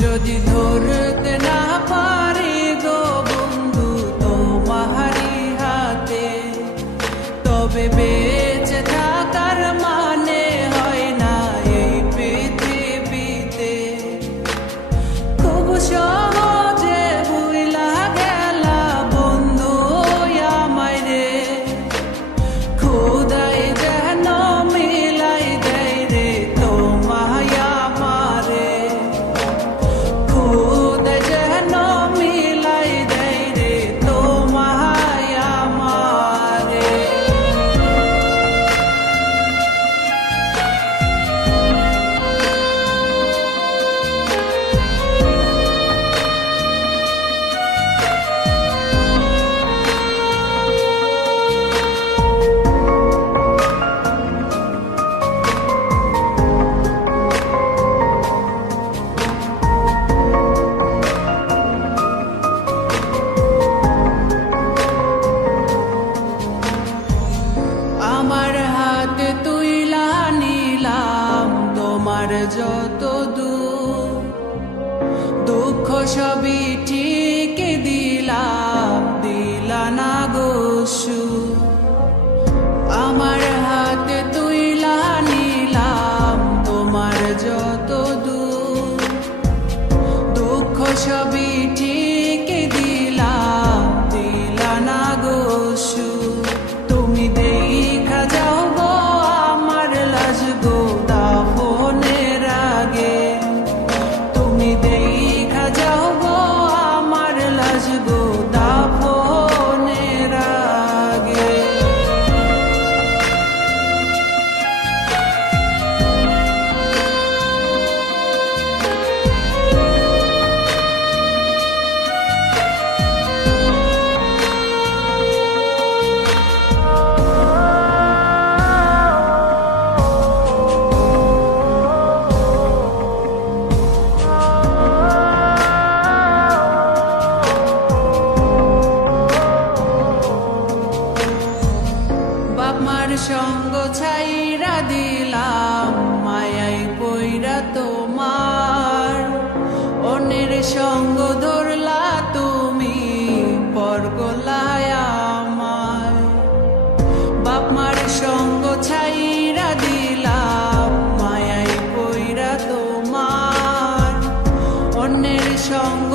যদি ধরতে না পারি গো বন্ধু তোমারি হাতে, তবে বেঁচে থাকার মানে হয় না এই পৃথিবীতে। খুব সহজে ভুইলা গেলা বন্ধু আমায় রে, খোদাই যেন মিলাই দেয় রে তোমায় আমারে, খোদাই যেন মিলাই দেয় রে তোমায় আমারে। আমার হাতে তুইলা নিলাম তোমার যত দূর, দুঃখ সবই ঠিক দিলাম, দিলা না গো সুর। আমার হাতে তুইলা নিলাম তোমার যত দূর, দুঃখ সবই ঠিক দিলাম, দিলা না গো সুর। তুমি দেখা যাও গো আমার লাজ গো দাফনের আগে, তুমি দেখা যাও গো আমার লাজ গো দাফনের আগে। বাপমার সঙ্গ ছাইরা দিলাম মায়াই পইরা তোমার, অন্যের সঙ্গ ধরলা তুমি পর গলায় আমার। বাপমার সঙ্গ ছাইরা দিলাম মায়াই পইরা তোমার, অন্যের সঙ্গ